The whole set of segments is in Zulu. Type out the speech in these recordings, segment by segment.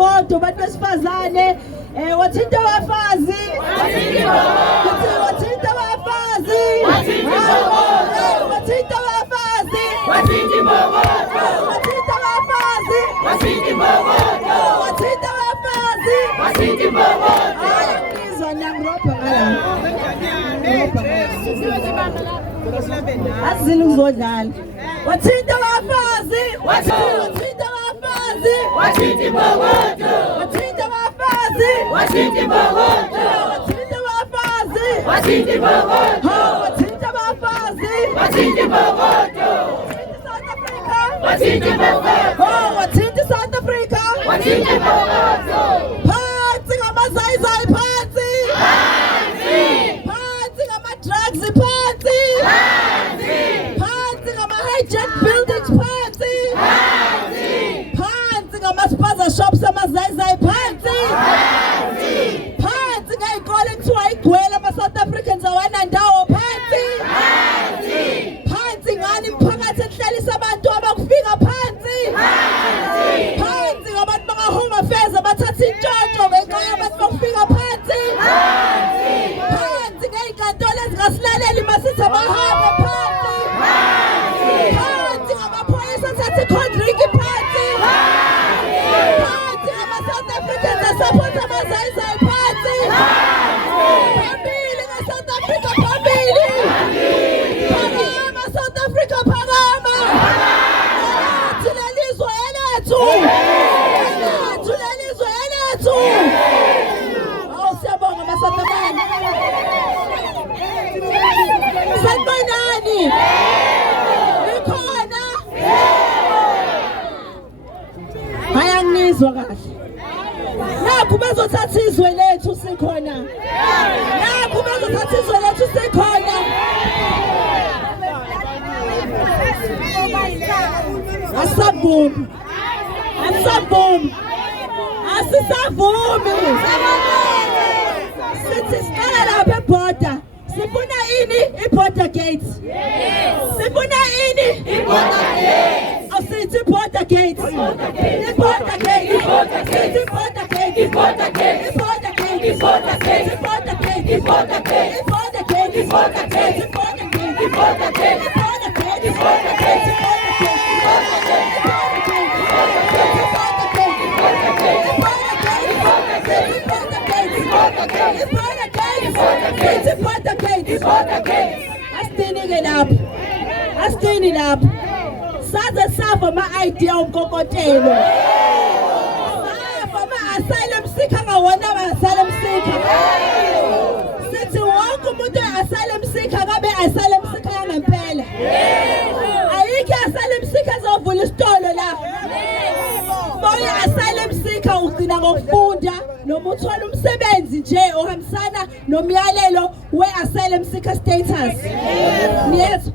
Kodwa abantu besifazane wathinta abafazi wathinta abafazi wathinta abafazi wathinta abafazi wathinta abafazi ngizwa nangirobha ngala azile uzodlala wathinta abafazi wathinta abafazi wathinta abafazi wathinta abafazi wathinta abafazi wathinta abafazi wathinta abafazi wathinta abafazi wathinta South Africa wathinta abafazi phansi ngamazayizayi phansi phansi ngama-drugs phansi phansi ngama-hijack buildings phansi phansi ngama-spaza shops amazayizayi phansi phansi ngey'kole kuthiwa igcwele ama-South Africans awanandawo phansi phansi ngani imiphakathi ekuhlalisa abantu abakufika phansi phansi ngabantu baka-Home Affairs abathatha intshontsho beqaya abantu bakufika phansi phansi ngey'nkantolo ezingasilaleli masithi abahambe phansi phansi ngamaphoyisa athatha i-cold-drink phansi phansi ngama-South Africans asapotha amazayizayi phansi phambili nge-South Africa phambili phakama South Africa phakama elethu lelizwe elethu elethu lelizwe elethu awu siyabonga ama-South African sanibonani ikhona hhayi angizwa kahle nakhu bezothatha izwe lethu sikhona nakhu bezothatha izwe lethu sikhona asisavumi asisavumi asisavumi sithi siqala lapha ebhoda sifuna ini i-border gate sifuna ini i-border gate asithi i-border gate i-border gate i-border gate i-border gate i-border gate i-border gate i-border gate i-border gate i-border gate i-border gate i-border gate i-border gate i-border gate i-border gate i-border gate asithini-ke lapho asithini lapho saze safa ama-idea omkokotelo safa ama-asylum seeker ngawona ama-asylum seeker sithi wonke umuntu we-asylum seeker kabe asylum seeker yangempela ayikho i-asylum seeker ezovula isitolo la asylum seeker ugcina ngokufunda noma uthola umsebenzi nje ohambisana nomyalelo we-asylum seeker status niyezwa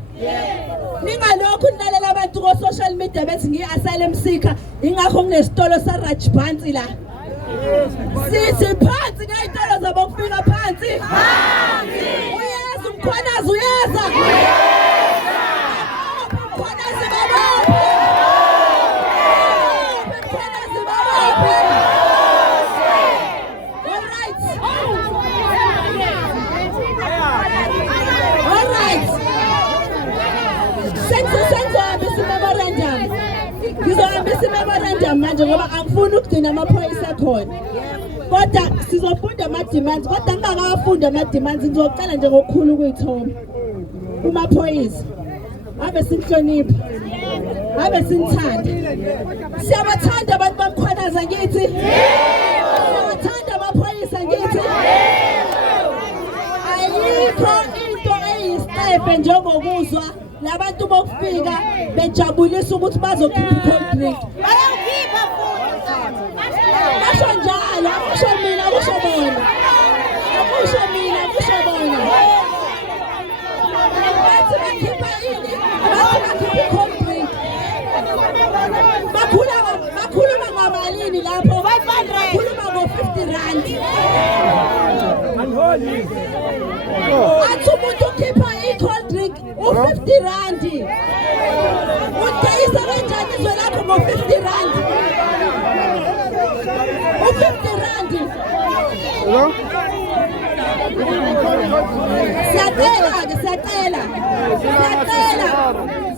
ningalokhu nilalela abantu ko-social media bethi ngiyi-asylum seeker ingakho nginesitolo sa-Rajbansi la sithi phansi ngey'tolo zabo kufika phansi uyeza umkhwanazi uyeza umkhwanazi babaphi ngizohambisa i-memorandum manje ngoba angifuni ukugcina amaphoyisa khona kodwa sizofunda ama-demands kodwa ngingakawafunda ama-demands ngizocela nje ngokukhulu ukuyithoma kumaphoyisa abe sinihlonipha abe sinithanda siyabathanda abantu bamkhwanaza ngithi siyabathanda amaphoyisa ngithi ayikho into eyisitepe njengokuzwa labantu bokufika bejabulisa ukuthi bazokhipha i-cold drink bayakhipha futhi basho njalo akusho mina akusho bona akusho mina akusho bona bathi bakhipha ini bathi bakhipha i-cold drink bakhuluma ngamalini lapho bakhuluma ngo-50 rand athi umuntu ukhipha i-cold drink u-50 randi udayisa kanjani izwe lakho ngo-50 randi 50 rand.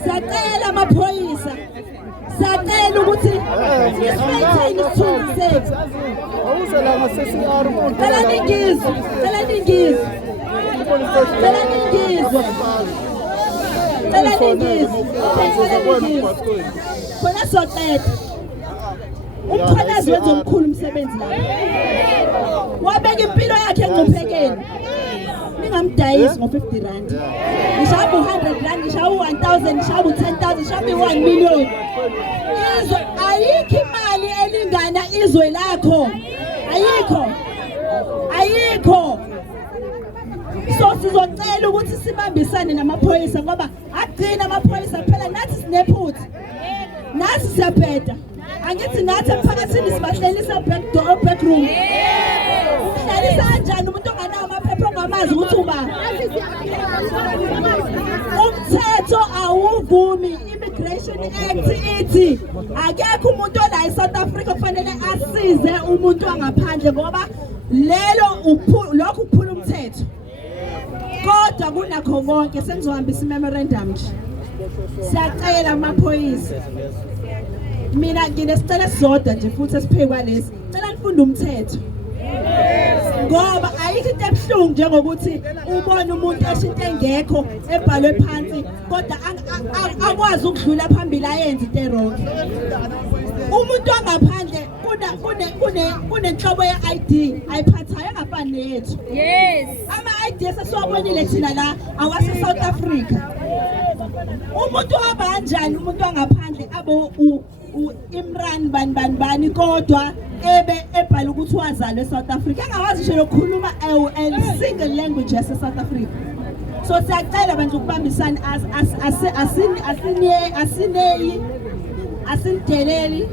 Siyacela amaphoyisa. Siyacela ukuthi isimayithini isithunzi sethu. Cela ningizwe. Khona soqeda. Umkhalazi wenza omkhulu umsebenzi lapha. Wabeka impilo yakhe engcuphekeni. Ningamdayisi ngo50 rand. Ngishabu 100 rand, ngishabu 1000, ngishabu 10000, ngishabu 1 million. Izwe ayikho imali elingana izwe lakho. Ayikho. So sizocela ukuthi sibambisane namaphoyisa ngoba agcina amaphoyisa phela nathi sinephutha. Nathi siyabheda. Angithi nathi emphakathini sibahlelisa back room. Uhlalisa kanjani umuntu onganawo amaphepha ongamazi ukuthi uba? Umthetho awuvumi. Immigration Act ithi akekho umuntu ola eSouth Africa kufanele asize umuntu wangaphandle ngoba lokhu kuphula umthetho. Kodwa kunakho konke sengizohambisa memorandum nje. Siyacela amaphoyisa. Mina nginesicelo sizodwa nje futhi esiphekwa lesi. Cela nifunde umthetho. Ngoba ayikho into ebuhlungu njengokuthi ubone umuntu eshinto engekho ebhalwe phansi kodwa akwazi ukudlula phambili ayenze into errong. Umuntu ongaphandle kunenhlobo ye-ID ayiphathayo engafani neyethu. Yes. Ama-ID esesiwabonile thina la awase South Africa. Umuntu ohamba kanjani umuntu ongaphandle abo Imran bani kodwa ebhala ukuthi wazalwe eSouth Africa engawazi nje lokukhuluma a single language yase South Africa. So siyacela abantu ukubambisana asindeleli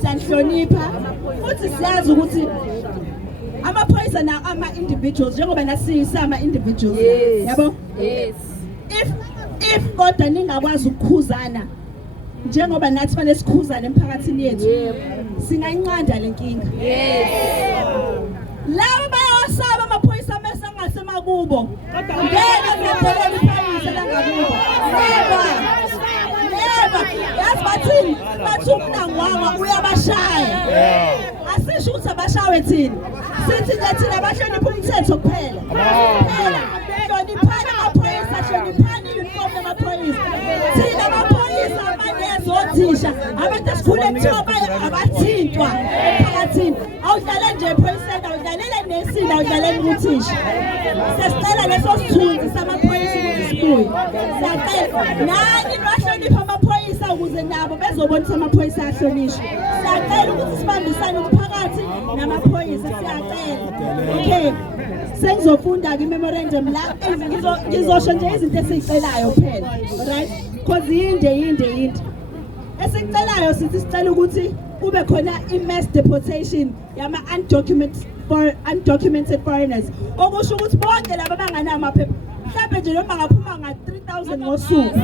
siyahlonipha futhi siyazi ukuthi amaphoyisa na ama-individuals njengoba nasiyisama individuals yabo. Yes. If kodwa ningakwazi ukukhuzana njengoba nathi fanele sikhuzane emphakathini yethu singayinqanda lenkinga. Laba bayawasaba amaphoyisa mesangase-makubo ngeke ngedelela iphoyisa langakubo. Never. Yazi bathini bathi umnangwanga uyabashaya. Asisho ukuthi abashawe thina. Sithi nje thina abahlonipha umthetho kuphela. Hloniphani amaphoyisa, hloniphani uniform yamaphoyisa. Thina amaphoyisa othisha abantu esikhule kuthiwa abathintwa emphakathini. Awudlale nje ephoyiseni, awudlalele nesini, awudlalele ubuthisha. Sesicela leso sithunzi samaphoyisa ukuthi sibuye. Siyacela nani bahlonipha amaphoyisa ukuze nabo bezobonisa amaphoyisa ahlonishwe. Siyacela ukuthi sibambisane umphakathi namaphoyisa, siyacela. Okay. Sengizofunda-ke memorandum la ngizosho nje izinto esizicelayo kuphela. Alright? Because yinde. Esicelayo sithi sicela ukuthi kube khona i-mass deportation yama undocumented foreigners. Okusho ukuthi bonke laba abanganawo amaphepha mhlawumbe nje noma ngaphuma nga-3,000 ngosuku.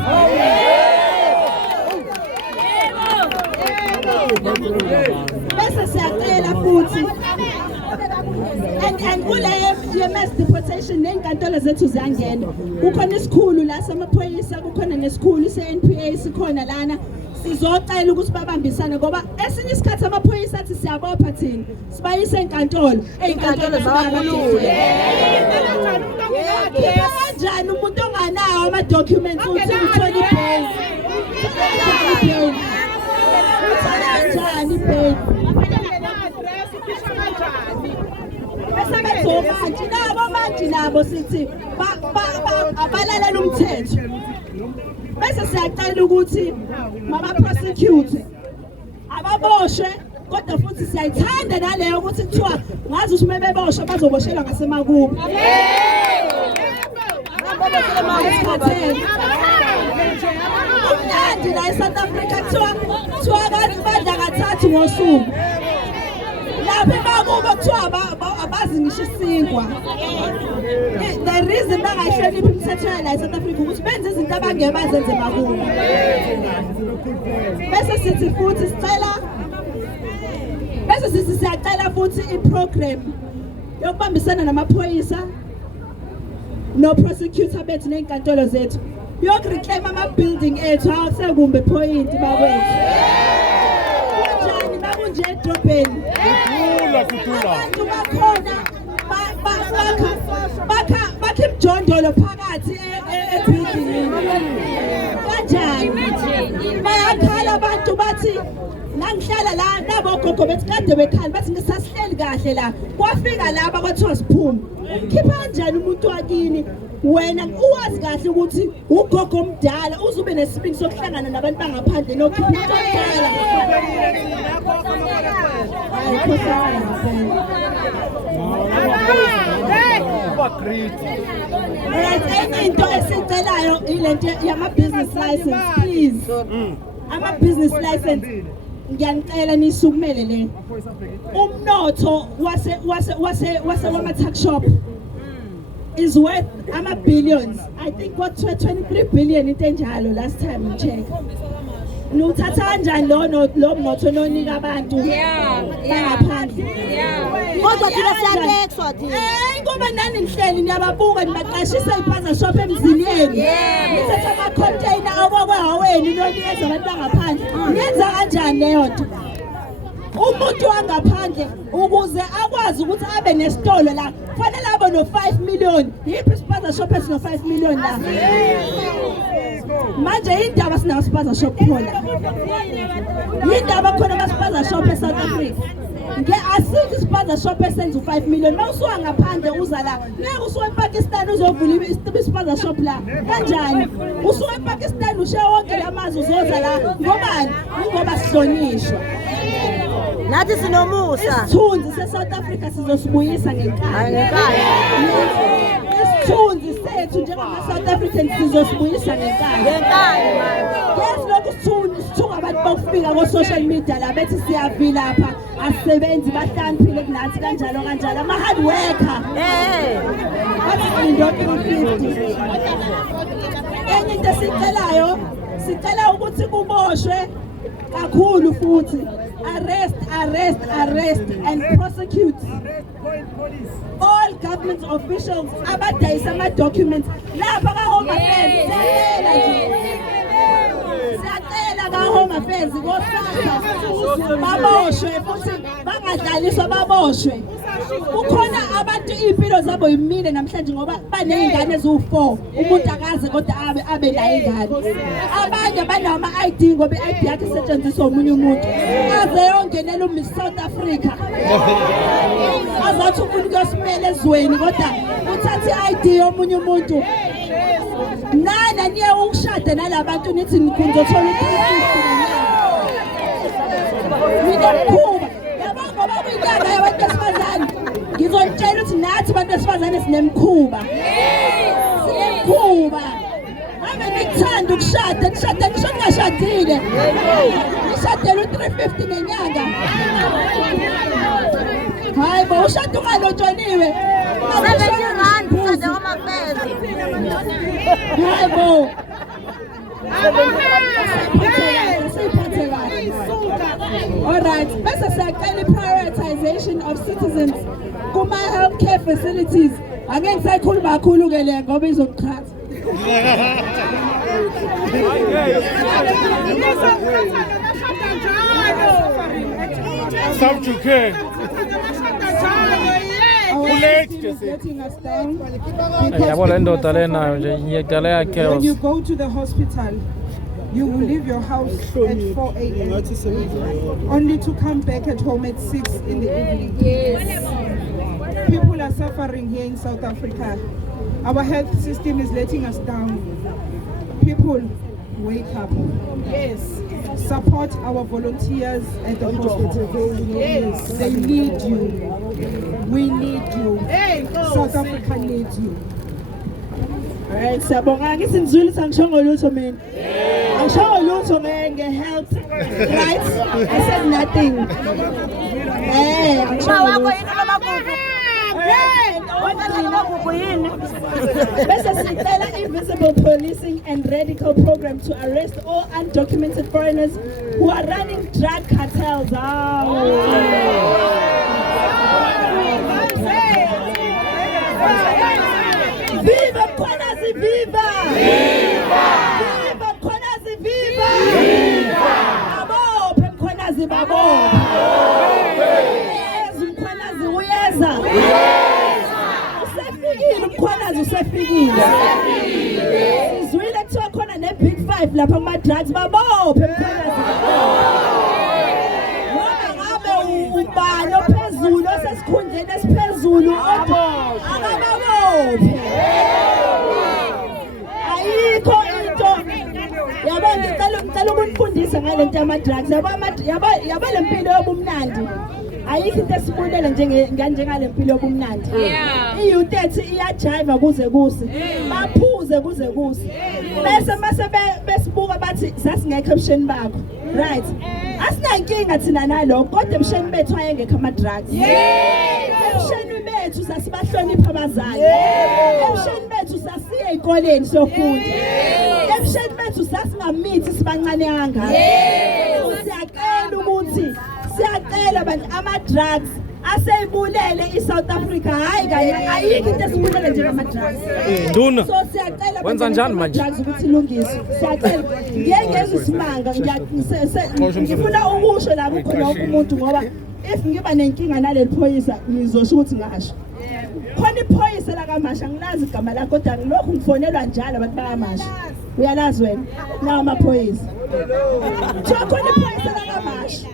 Bese siyacela futhi and kule mass deportation nenkantolo zethu ziyangena. Kukhona isikhulu la samaphoyisa, kukhona nesikhulu se-NPA sikhona lana. Sizocela ukuthi babambisane ngoba esinye isikhathi amaphoyisa athi siyabopha thina sibayise enkantolo. Ey'nkantolo zibakhulule. Kanjani umuntu onganawo ama-documents uthi uthole i-bail? Kanjani i-bail? Bese nabo sithi abalalela umthetho. Bese siyacela ukuthi maba-prosecute ababoshwe kodwa futhi siyayithanda naleyo ukuthi kuthiwa ngazi ukuthi uma beboshwe bazoboshelwa ngasemakubo. Umnandi la eSouth Africa kuthiwa abantu badla kathathu ngosuku. Lapha emakubo kuthiwa abazi ngisho isinkwa. The reason bangayihloniphi imithetho la eSouth Africa ukuthi benze izinto abangeke bazenze emakubo. Bese sithi futhi sisi siyacela futhi iprogram yokubambisana namaphoyisa no prosecutor bethu nezinkantolo zethu yokureclaim ama-building ethu akusekumbe point bakwethu kanjani bakunje edrobheni abantu bakhona bakha imjondolo phakathi ebhilidingini kanjani bayakhala abantu bathi nangihlala la nabogogo bethi kade bekhala bathi ngisasihleli kahle la kwafika laba kwathiwa siphume khipha kanjani umuntu wakini wena uwazi kahle ukuthi ugogo omdala uzube nesibindi sokuhlangana nabantu bangaphandle nokhipha umuntu omdala enye into esicelayo ilento yama-business license please ama-business license ngiyanicela nisukumele le umnotho wama-tuck shop is worth ama-billions. I think what 23 billion into enjalo last time we check. Nuthatha kanjani lo mnotho nonika abantu bangaphandle kodwa thina siyatekswa thina ngoba nani nihleli niyababuka nibaqashisa ipaza shop emzini yenu nithatha ama-container abokwahaweni nonikeza abantu bangaphandle niyenza kanjani leyo nto umuntu wangaphandle ukuze akwazi ukuthi abe nesitolo la kufanele abe no-5 million yiphi ispaza shop esino-5 million la manje yindaba sinama-spaza shop khona yindaba khona ama-spaza shop eSouth Africa asikho ispaza shop esenza u-5 million uma usuka ngaphandle uza la ngeke usuka ePakistan uzovula ispaza shop la kanjani usuka ePakistan ushiya wonke la mazwe uzoza la ngobani ngoba sihlonishwa nathi sinomusa isithunzi se-South Africa sizosibuyisa ngenkani isithunzi sethu njengama-South Africans sizosibuyisa ngenkani yes lokhu sithunga abantu bokufika ko-social media la bethi siyavilapha asisebenzi bahlaniphile kunathi kanjalo ama-hard worker bathi sindo 350 enye into esicelayo sicela ukuthi kuboshwe kakhulu futhi arrest and prosecute all government officials abadayisa ama-documents lapha ka-Home Affairs siyacela ka-Home Affairs kosasa baboshwe futhi bangadlaliswa baboshwe kukhona abantu iy'mpilo zabo yimile namhlanje ngoba baney'ngane eziwu-4 umuntu akaze kodwa abe nayo ingane abanye banawo ama-ID ngoba i-ID yakhe isetshenziswa omunye umuntu aze yongenela uMiss South Africa azathi ufuna ukuyosimela ezweni kodwa uthatha i-ID yomunye umuntu nana niye ukushada nalabantu nithi nizothola u-350 ngoba kuyintanga yabantu besifazane ngizonitshela ukuthi nathi abantu besifazane sinemkhuba ame nikuthanda ukushada nishade ngisho ningashadile nishadele u-350 ngenyanga hayi bo ushada ungalotshoniwe hayi bo alright bese siyacela i-prioritization of citizens kuma-healthcare facilities angeke ngisayikhuluma kakhulu ke le ngoba izokuqhatha When you go to the hospital, you will leave your house at 4 a.m. only to come back at home at 6 in the evening. Yes. People are suffering here in South Africa. Our health system is letting us down. People, wake up. Yes. Support our volunteers at the hospital. Yes. They need you. We need you. South Africa needs you. Alright, siyabonga ngisinzulisa angishongo lutho mina. Angishongo lutho nge-health, right? I said nothing. Angishongo lutho. Bese sicela invisible policing and radical program to arrest all undocumented foreigners who are running drug cartels. Viva Mkhwanazi, viva! Viva! Viva Mkhwanazi, viva! Viva! Abophe Mkhwanazi, babophe! Uyeza Mkhwanazi, uyeza! Usefikile Mkhwanazi, usefikile! Sizwile kuthiwa khona ne-Big Five lapha kuma-drugs, babophe Mkhwanazi! Noma ngabe ubani ophezulu osesikhundleni esiphezulu akababophe! Ayikho into yabo ngicela ukunifundisa ngale nto yama-drugs yabo le mpilo yobumnandi ayikho into esibulele njengale mpilo yobumnandi i-youth ethi iyajiva kuze kuse baphuze kuze kuse bese mase besibuka bathi sasingekho ebusheni bakho right asinankinga thina nalokho kodwa ebusheni bethu ayengekho ama-drugs ebusheni bethu sasibahlonipha abazali ebusheni bethu sasiye ey'koleni siyofunda ebusheni bethu sasingamithi sibancane kangaka siyacela ukuthi siyacela abantu ama-drugs aseyibulele i-South Africa hayi kanye ayikho into esibulele njengama-drugs Nduna so siyacela wenza njani manje drugs ukuthi ilungiswe siyacela ngiyengeza isimanga ngifuna ukusho la kukhona wonke umuntu ngoba if ngiba nenkinga naleli phoyisa ngizosho ukuthi ngasho khona iphoyisa lakamasha ngilazi igama lakho kodwa lokhu ngifonelwa njalo abantu bakamasha uyalazi wena nawo amaphoyisa kuthiwa khona iphoyisa lakamasha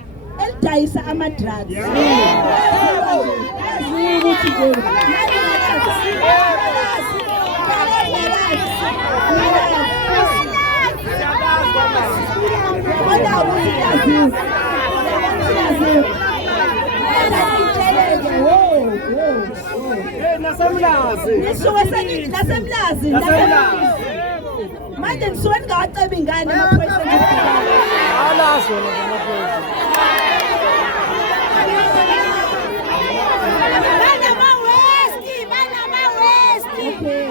elidayisa ama-drugs yaziyo ukuthi nje nasemlazi manje nisuke ningawaceba ingane amaphoyisa alazo ngifuna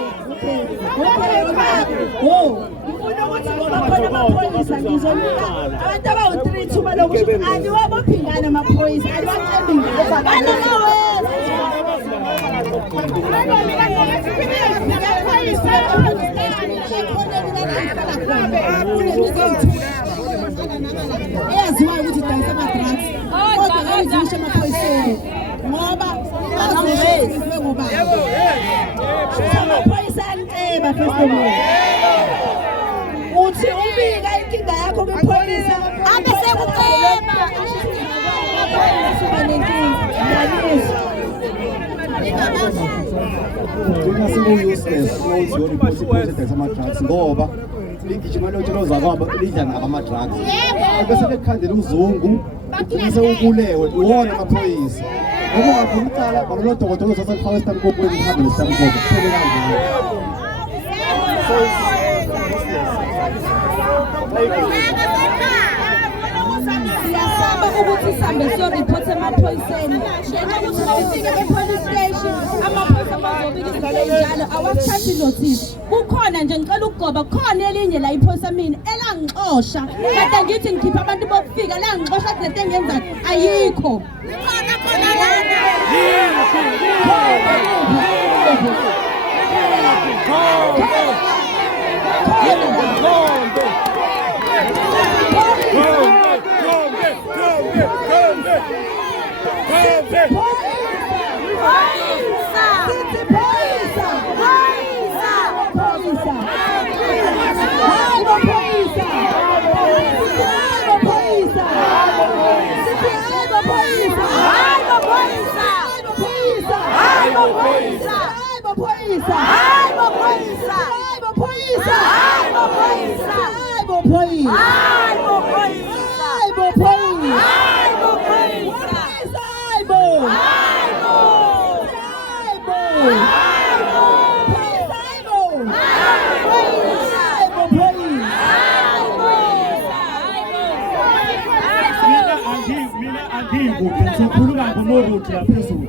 ukuthi ngoba khona amaphoyisa ngizonika abantu abawu-3 thuba lokusho aliwabophi ingane amaphoyisa aliwacembi ingane eyaziwayo ukuthi idayisa ama-drugs kodwa engizisho emaphoyiseni ngoba bazoshiwe ngobani amaphoyisa aniceba first of all uthi ubika inkinga yakho kwiphoyisa abe sekuceba uba nenkinga yalizwa Thina siku-useless ukuthi yoripoti iphoyisa edayisa ama-drugs ngoba ligijima lotshelo zakwabo lidla nabo ama-drugs bese bekukhandela uzungu ugcine sewubulewe iwona amaphoyisa ngoba ungafuna ucala balolo dokotela uzosakufaka esitamkopweni uhambe nesitamkopo kuphele kanjalo siyasaba ukuthi sihambe siyoripota emaphoyiseni ngenxa yokuthi uma ufika e-police station amaphoyisa bazobika izinto ey'njalo awakuthathi notice kukhona nje ngicela ukugoba khona elinye la iphoyisa mina elangixosha kade ngithi ngikhipha abantu bokufika langixosha athi lento engiyenzani ayikho khona lana Mina angivuki ngizokhuluma ngo-More Road laphezulu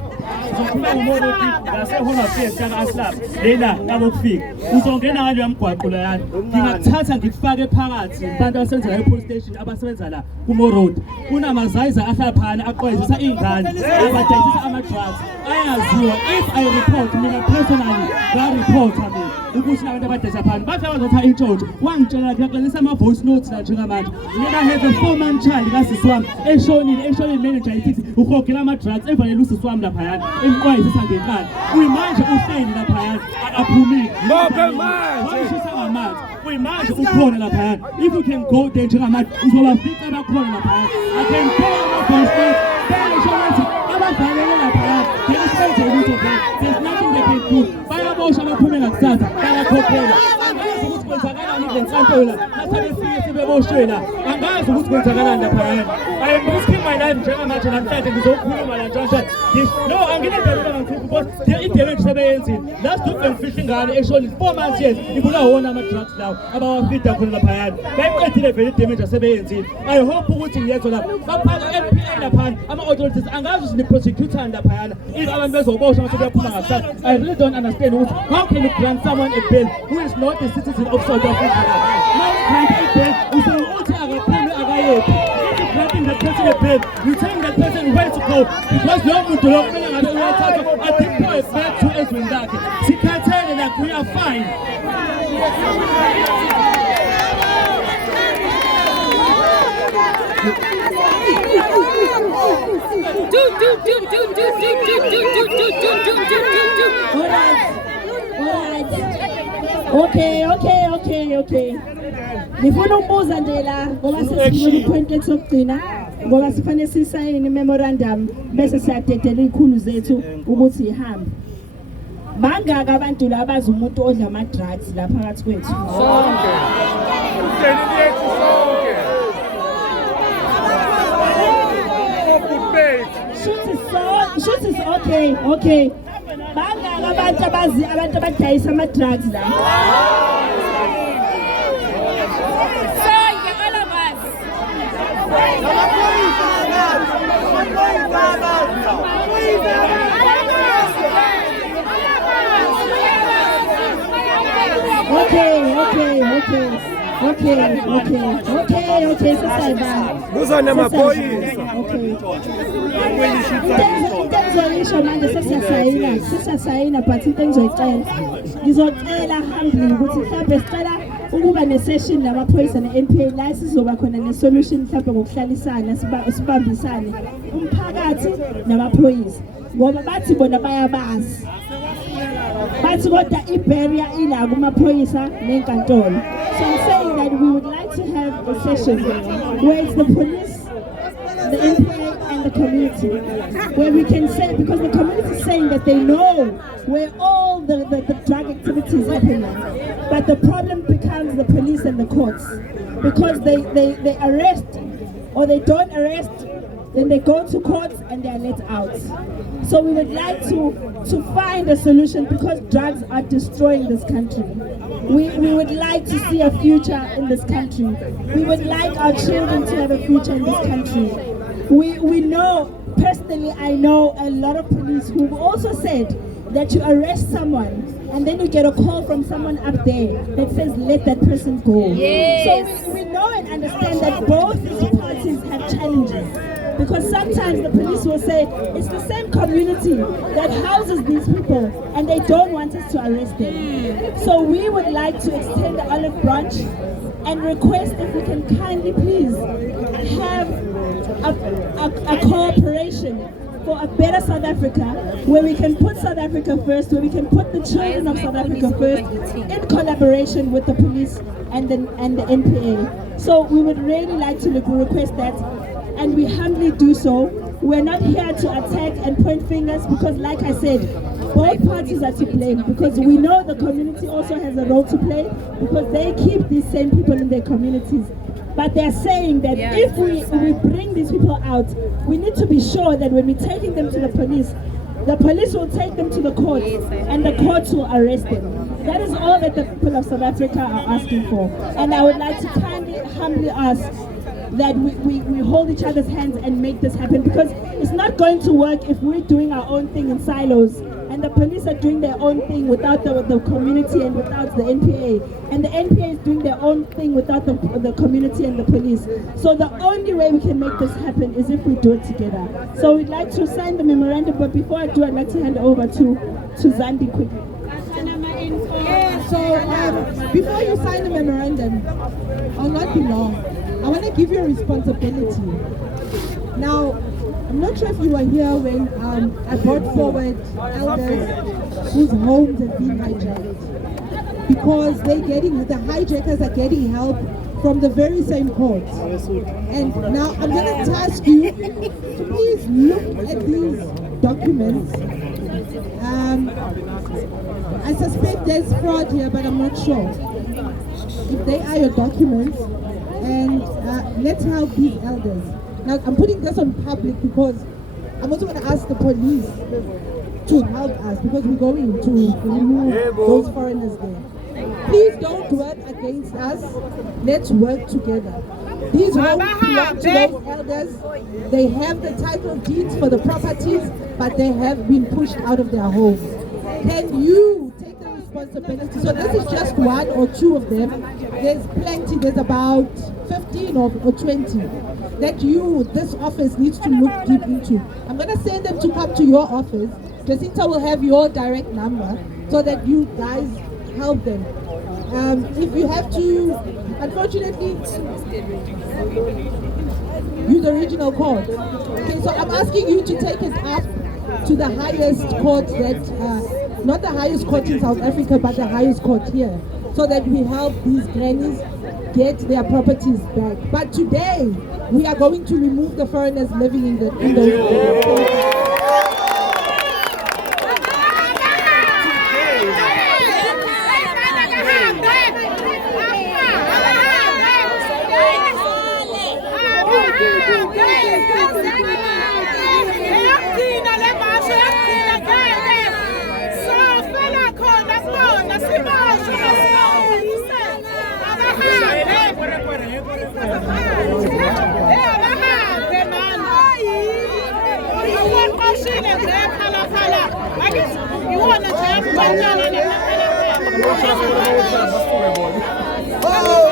uzokhuluma ngo-More Road ngasehona affairs ka-Aslab lena kabokufika uzongena ngaleyo mgwaqo layana ngingakuthatha ngikufake phakathi abantu abasebenza la e-police station abasebenza la ku-More Road kunamazayiza ahlala phana aqwayizisa iy'ngane abadayisisa ama-drugs ayaziwa if I report mina personally nga-reporta mina ukuthi abantu abadayisa phana bathi abazotha intshontsho wangitshela ngiyaqalisa ama-voice notes la njengamanje mina have a 4-month child kasisi wami eshonile manager isithi uhogela ama-drugs evalele usisi wami laphayana emqwayisisa ngenkani kuyimanje uhleli laphayana akaphumile wangishisa ngamanzi kuyimanje ukhona laphayana if you can go there njengamanje uzobafica abakhona laphayana I can go ama-voice notes beyisho abadlalele laphayana ngenisbenze ukuthi there's nothing they can do bayabosha abaphume ngakusasa bayakhokhela angazi ukuthi kwenzakalani ngensanto la nathi abefike sebeboshwe la angazi ukuthi kwenzakalani laphayana I am risking my life njengamanje namhlanje ngizokhuluma la njalo no anginendaba ngakho because i-damage sebeyenzile last week bengifihle ingane eshoni 4 months yes ibula wona ama-drugs lawo abawafida khona laphayana bayiqedile vele i-damage asebeyenzile I hope ukuthi ngiyezwa lapho baphaka MPA laphana ama-authorities angazi ukuthi ni-prosecutor laphayana if abantu bezoboshwa mase beyaphuma ngakusasa I really don't understand ukuthi how can you grant someone a bail who is not a citizen of South Africa now grant a bail uthi akaphumi akayephi granting that person a bail, you telling that person where to go because no one to look I think it's back to Edwin Dake. She can't tell you that we are fine. Okay. Ngifuna ukubuza nje la ngoba sesifuna point lesokugcina ngoba sifanele sisayine memorandum bese siyadedela izikhulu zethu ukuthi ihambe. Bangaka abantu la abazi umuntu odla ama drugs la phakathi kwethu. Sonke. Uhleli lethu sonke. Shoot is okay. Bangaka abantu abazi abantu abadayisa ama drugs la. Okay, Kuzona maphoyisa. Ngizoyisho manje sesiyasayina but into engizoyicela. Ngizocela humbly ukuthi mhlawumbe sicela ukuba ne-session namaphoyisa ne-NPA la sizoba khona ne-solution mhlawumbe ngokuhlalisana sibambisane umphakathi namaphoyisa ngoba bathi bona bayabazi bathi kodwa i-barrier ila kumaphoyisa nenkantolo. So I'm saying that we would like to have a session where it's the police, the NPA and the community, where we can say, because the community is saying that they know where all the drug activity is happening, but the problem becomes the police and the courts, because they arrest or they don't arrest, then they go to courts and they are let out. So we would like to find a solution because drugs are destroying this country. We would like to see a future in this country. We would like our children to have a future in this country. We know, personally I know a lot of police who also said that you arrest someone and then you get a call from someone up there that says let that person go. Yes. So we know and understand that both these parties have challenges. Because sometimes the police will say it's the same community that houses these people and they don't want us to arrest them. So we would like to extend the olive branch and request if we can kindly please have a cooperation for a better South Africa, where we can put South Africa first, where we can put the children of South Africa first in collaboration with the police and the NPA. So we would really like to request that, and we humbly do so. We're not here to attack and point fingers because, like I said, both parties are to blame, because we know the community also has a role to play because they keep these same people in their communities. But they're saying that if we bring these people out, we need to be sure that when we're taking them to the police will take them to the courts and the courts will arrest them. That is all that the people of South Africa are asking for. And I would like to humbly ask that we hold each other's hands and make this happen, because It's not going to work if we're doing our own thing in silos and the police are doing their own thing without the community and without the NPA. And the NPA is doing their own thing without the community and the police. So the only way we can make this happen is if we do it together. So we'd like to sign the memorandum, but before I do, I'd like to hand over to Zandi quickly. So before you sign the memorandum, I'll not be long. I want to give you a responsibility. Now, I'm not sure if you were here when I brought forward elders whose homes have been hijacked, because the hijackers are getting help from the very same court. And now I'm going to task you to please look at these documents. I suspect there's fraud here, but I'm not sure. If they are your documents, and let's help these elders. Now, I'm putting this on public because I'm also going to ask the police to help us, because we're going to remove those foreigners there. Please don't work against us. Let's work together. These homes belong to those elders. They have the title deeds for the properties, but they have been pushed out of their homes. Can you take the responsibility? So this is just one or two of them. There's plenty. There's about 15 or 20 that this office needs to look deep into. I'm going to send them to come to your office. Jacinta will have your direct number so that you guys help them. If you have to, unfortunately, use the regional court. Okay, so I'm asking you to take it up to the highest court that, not the highest court in South Africa, but the highest court here, so that we help these grannies get their properties back. But today, we are going to remove the foreigners living in those. Oh!